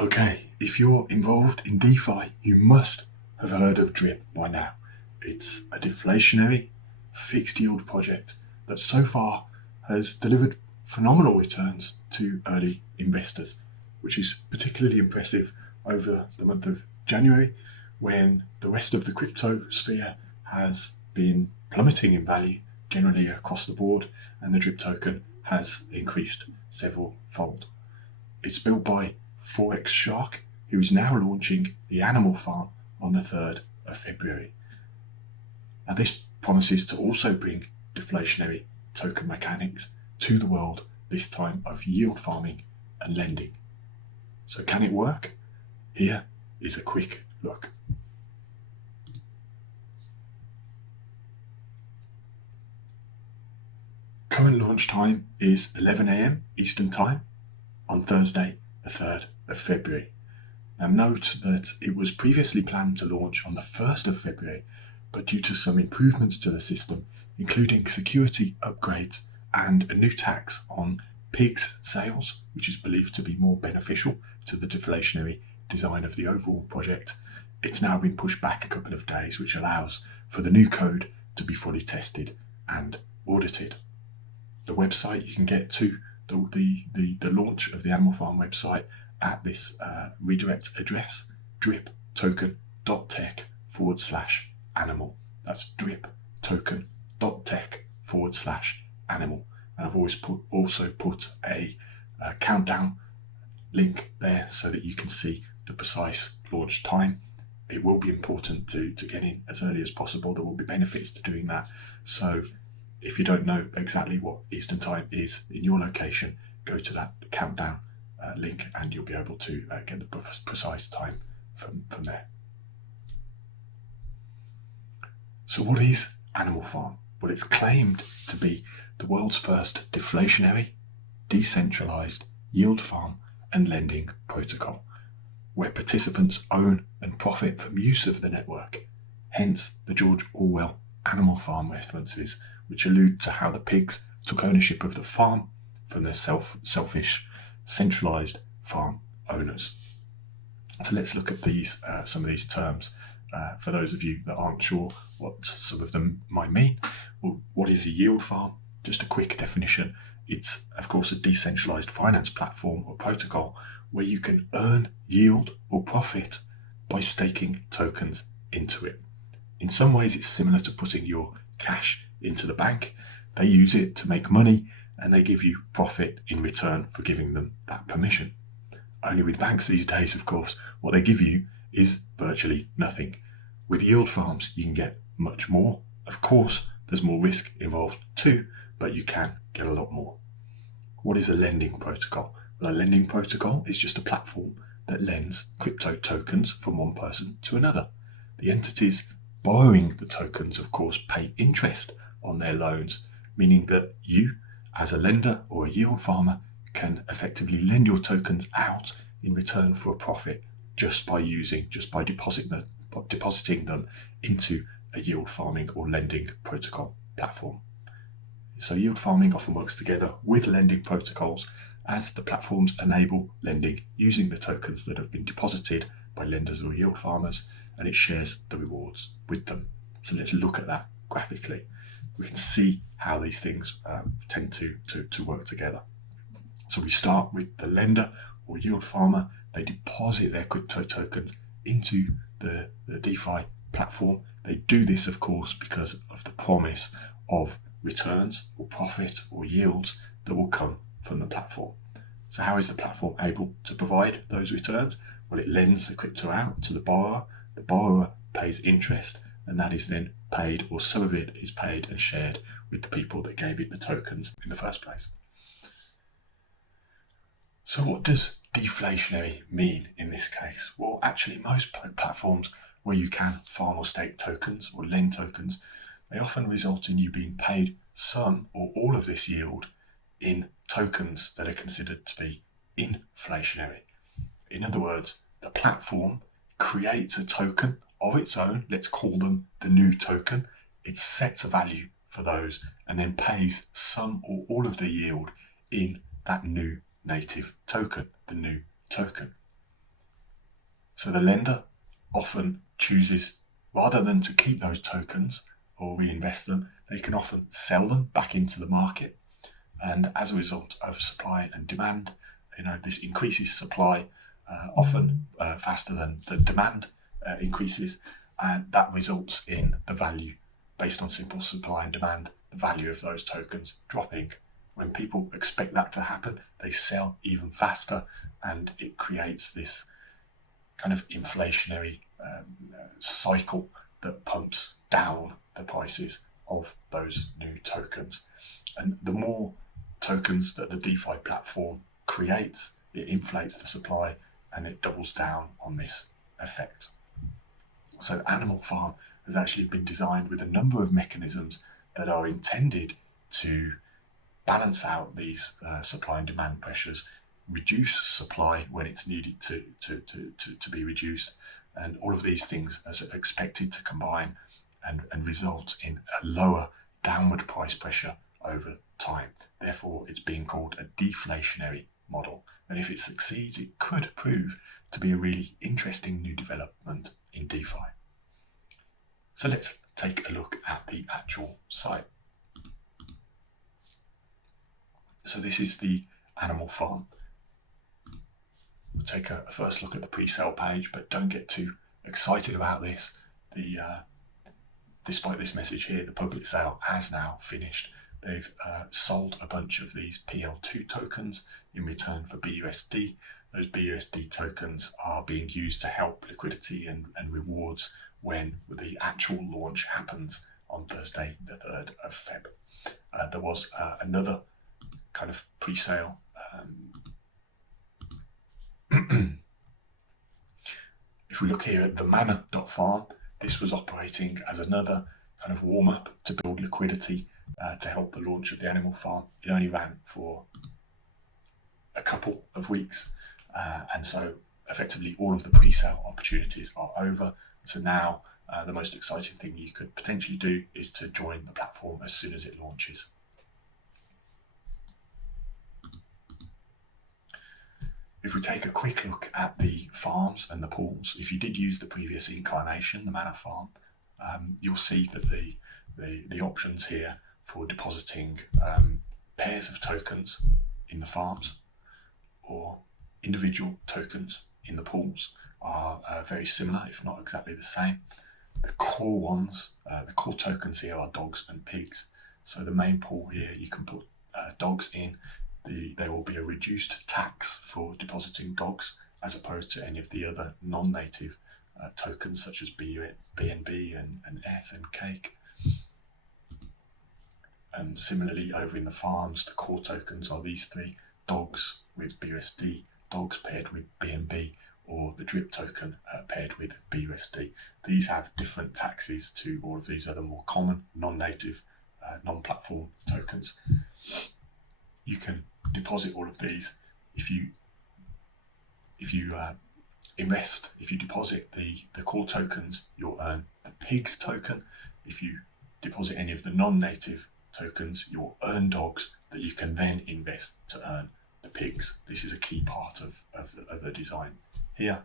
Okay, if you're involved in DeFi, you must have heard of Drip by now. It's a deflationary, fixed yield project that so far has delivered phenomenal returns to early investors, which is particularly impressive over the month of January when the rest of the crypto sphere has been plummeting in value generally across the board, and the Drip token has increased several fold. It's built by Forex Shark, who is now launching the Animal Farm on the 3rd of February. Now, this promises to also bring deflationary token mechanics to the world, this time of yield farming and lending. So can it work? Here is a quick look. Current launch time is 11 a.m. Eastern Time on Thursday, the 3rd of February. Now note that it was previously planned to launch on the 1st of February, but due to some improvements to the system, including security upgrades and a new tax on pigs sales, which is believed to be more beneficial to the deflationary design of the overall project, it's now been pushed back a couple of days, which allows for the new code to be fully tested and audited. The website, you can get to the launch of the Animal Farm website at this redirect address, driptoken.tech/animal. That's driptoken.tech/animal. And I've always also put a countdown link there so that you can see the precise launch time. It will be important to get in as early as possible. There will be benefits to doing that. So if you don't know exactly what Eastern Time is in your location, go to that countdown link and you'll be able to get the precise time from there. So what is Animal Farm? Well, it's claimed to be the world's first deflationary, decentralized yield farm and lending protocol, where participants own and profit from use of the network. Hence the George Orwell Animal Farm references, which allude to how the pigs took ownership of the farm from their selfish, centralized farm owners. So let's look at some of these terms. For those of you that aren't sure what some of them might mean, well, what is a yield farm? Just a quick definition. It's, of course, a decentralized finance platform or protocol where you can earn yield or profit by staking tokens into it. In some ways, it's similar to putting your cash into the bank. They use it to make money and they give you profit in return for giving them that permission. Only with banks these days, of course, what they give you is virtually nothing. With yield farms, you can get much more. Of course, there's more risk involved too, but you can get a lot more. What is a lending protocol? Well, a lending protocol is just a platform that lends crypto tokens from one person to another. The entities borrowing the tokens, of course, pay interest on their loans, meaning that you, as a lender or a yield farmer, can effectively lend your tokens out in return for a profit just by depositing them into a yield farming or lending protocol platform. So yield farming often works together with lending protocols as the platforms enable lending using the tokens that have been deposited by lenders or yield farmers, and it shares the rewards with them. So let's look at that graphically. We can see how these things tend to work together. So we start with the lender or yield farmer. They deposit their crypto tokens into the DeFi platform. They do this, of course, because of the promise of returns or profit or yields that will come from the platform. So how is the platform able to provide those returns? Well, it lends the crypto out to the borrower. The borrower pays interest, and that is then paid, or some of it is paid and shared with the people that gave it the tokens in the first place. So what does deflationary mean in this case? Well, actually, most platforms where you can farm or stake tokens or lend tokens, they often result in you being paid some or all of this yield in tokens that are considered to be inflationary. In other words, the platform creates a token of its own, let's call them the new token. It sets a value for those and then pays some or all of the yield in that new native token, the new token. So the lender often chooses, rather than to keep those tokens or reinvest them, they can often sell them back into the market. And as a result of supply and demand, this increases supply often faster than the demand increases, and that results in the value based on simple supply and demand, the value of those tokens dropping. When people expect that to happen, they sell even faster, and it creates this kind of inflationary cycle that pumps down the prices of those new tokens. And the more tokens that the DeFi platform creates, it inflates the supply and it doubles down on this effect. So Animal Farm has actually been designed with a number of mechanisms that are intended to balance out these supply and demand pressures, reduce supply when it's needed to be reduced, and all of these things are expected to combine and result in a lower downward price pressure over time. Therefore, it's being called a deflationary model. And if it succeeds, it could prove to be a really interesting new development in DeFi. So let's take a look at the actual site. So this is the Animal Farm. We'll take a first look at the pre-sale page, but don't get too excited about this. Despite this message here, the public sale has now finished. They've sold a bunch of these PL2 tokens in return for BUSD. Those BUSD tokens are being used to help liquidity and rewards when the actual launch happens on Thursday, the 3rd of Feb. There was another kind of pre-sale. If we look here at the mana.farm, this was operating as another kind of warm-up to build liquidity to help the launch of the Animal Farm. It only ran for a couple of weeks, and so effectively all of the pre-sale opportunities are over. So now the most exciting thing you could potentially do is to join the platform as soon as it launches. If we take a quick look at the farms and the pools, if you did use the previous incarnation, the Mana Farm, you'll see that the options here for depositing pairs of tokens in the farms or individual tokens in the pools are very similar, if not exactly the same. The core ones, the core tokens here are dogs and pigs. So the main pool here, you can put dogs in. There will be a reduced tax for depositing dogs as opposed to any of the other non-native tokens such as BNB and ETH and Cake. And similarly over in the farms, the core tokens are these three: dogs with BUSD, dogs paired with BNB, or the drip token paired with BUSD. These have different taxes to all of these other more common non-native, non-platform tokens. You can deposit all of these. If you deposit the core tokens, you'll earn the pigs token. If you deposit any of the non-native tokens, you'll earn dogs that you can then invest to earn the pigs. This is a key part of the design here.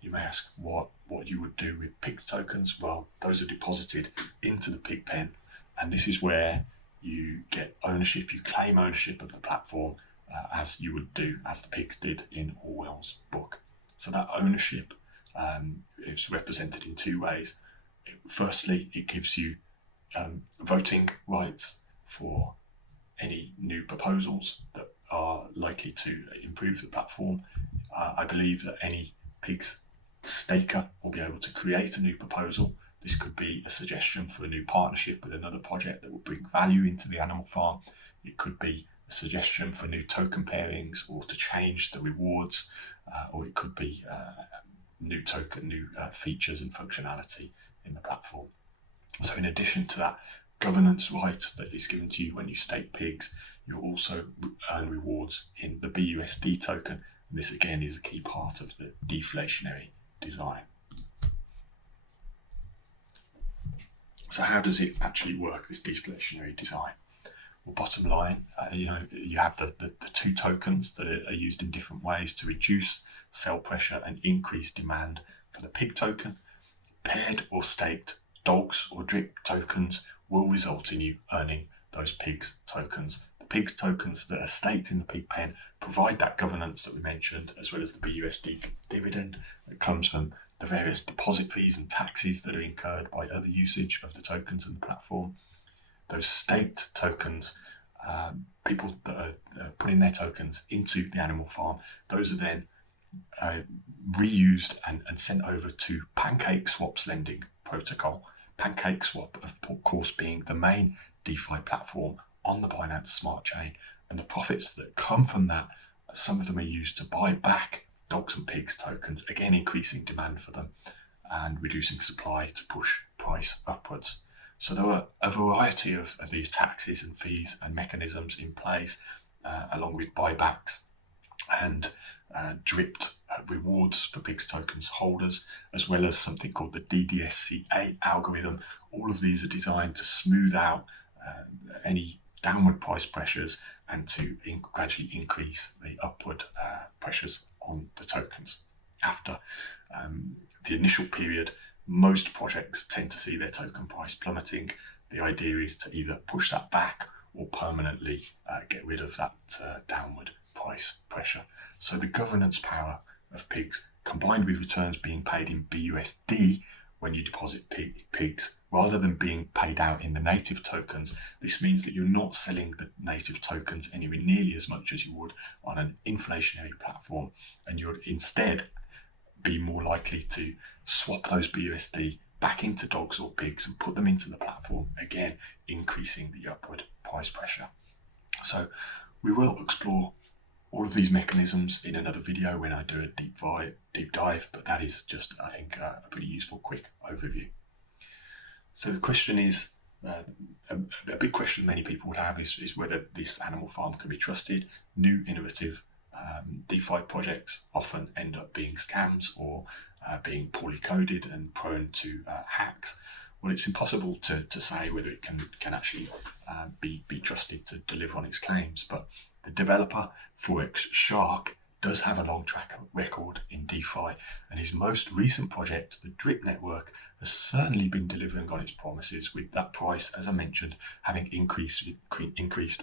You may ask what you would do with pigs tokens. Well, those are deposited into the pig pen, and this is where you get ownership, you claim ownership of the platform as you would do, as the pigs did in Orwell's book. So that ownership is represented in two ways. Firstly, it gives you voting rights for any new proposals that are likely to improve the platform. I believe that any pigs staker will be able to create a new proposal. This could be a suggestion for a new partnership with another project that will bring value into the Animal Farm. It could be a suggestion for new token pairings or to change the rewards, or it could be new features and functionality in the platform. So in addition to that governance right that is given to you when you stake pigs, you'll also earn rewards in the BUSD token. And this again is a key part of the deflationary design. So how does it actually work, this deflationary design? Well, bottom line, you have the two tokens that are used in different ways to reduce sell pressure and increase demand for the pig token. Paired or staked dogs or drip tokens will result in you earning those pigs tokens. The pigs tokens that are staked in the pig pen provide that governance that we mentioned, as well as the BUSD dividend that comes from the various deposit fees and taxes that are incurred by other usage of the tokens and the platform. Those staked tokens, people that are putting their tokens into the animal farm, those are then reused and sent over to PancakeSwap's lending protocol. PancakeSwap, of course, being the main DeFi platform on the Binance Smart Chain, and the profits that come from that, some of them are used to buy back dogs and pigs tokens, again increasing demand for them and reducing supply to push price upwards. So there are a variety of these taxes and fees and mechanisms in place, along with buybacks and dripped rewards for pigs tokens holders, as well as something called the DDSCA algorithm. All of these are designed to smooth out any downward price pressures and to gradually increase the upward pressures on the tokens. After the initial period, most projects tend to see their token price plummeting. The idea is to either push that back or permanently get rid of that downward price pressure. So the governance power of pigs, combined with returns being paid in BUSD when you deposit pigs, rather than being paid out in the native tokens, this means that you're not selling the native tokens anywhere nearly as much as you would on an inflationary platform, and you'll instead be more likely to swap those BUSD back into dogs or pigs and put them into the platform, again increasing the upward price pressure. So we will explore all of these mechanisms in another video when I do a deep dive, but that is just, I think, a pretty useful quick overview. So the question is, a big question many people would have is whether this animal farm can be trusted. New innovative DeFi projects often end up being scams or being poorly coded and prone to hacks. Well, it's impossible to say whether it can actually be trusted to deliver on its claims, but the developer, Forex Shark, does have a long track record in DeFi, and his most recent project, the Drip Network, has certainly been delivering on its promises, with that price, as I mentioned, having increased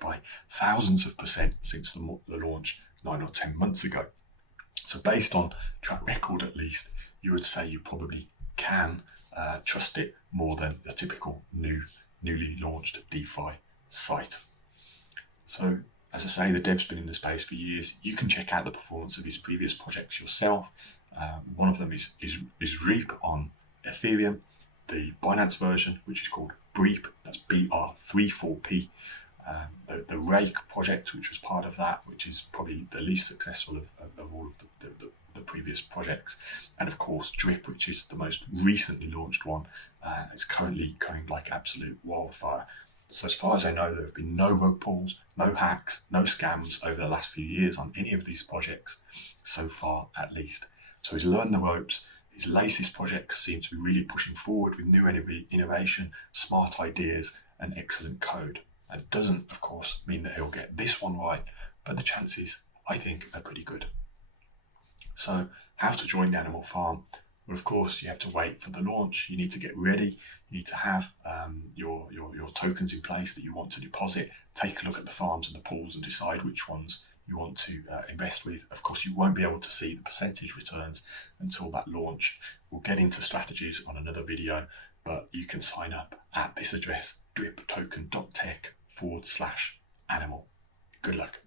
by thousands of percent since the launch 9 or 10 months ago. So based on track record, at least, you would say you probably can trust it more than a typical newly launched DeFi site. So, as I say, the dev's been in the space for years. You can check out the performance of his previous projects yourself. One of them is Reap on Ethereum, the Binance version, which is called Breep, that's BR34P. The Rake project, which was part of that, which is probably the least successful of all of the previous projects. And of course, Drip, which is the most recently launched one, is currently going like absolute wildfire. So as far as I know, there have been no rug pulls, no hacks, no scams over the last few years on any of these projects, so far at least. So he's learned the ropes. His latest projects seem to be really pushing forward with new innovation, smart ideas, and excellent code. That doesn't, of course, mean that he'll get this one right, but the chances, I think, are pretty good. So how to join the animal farm? Well, of course, you have to wait for the launch. You need to get ready. You need to have your tokens in place that you want to deposit. Take a look at the farms and the pools and decide which ones you want to invest with. Of course, you won't be able to see the percentage returns until that launch. We'll get into strategies on another video, but you can sign up at this address, driptoken.tech/animal. Good luck.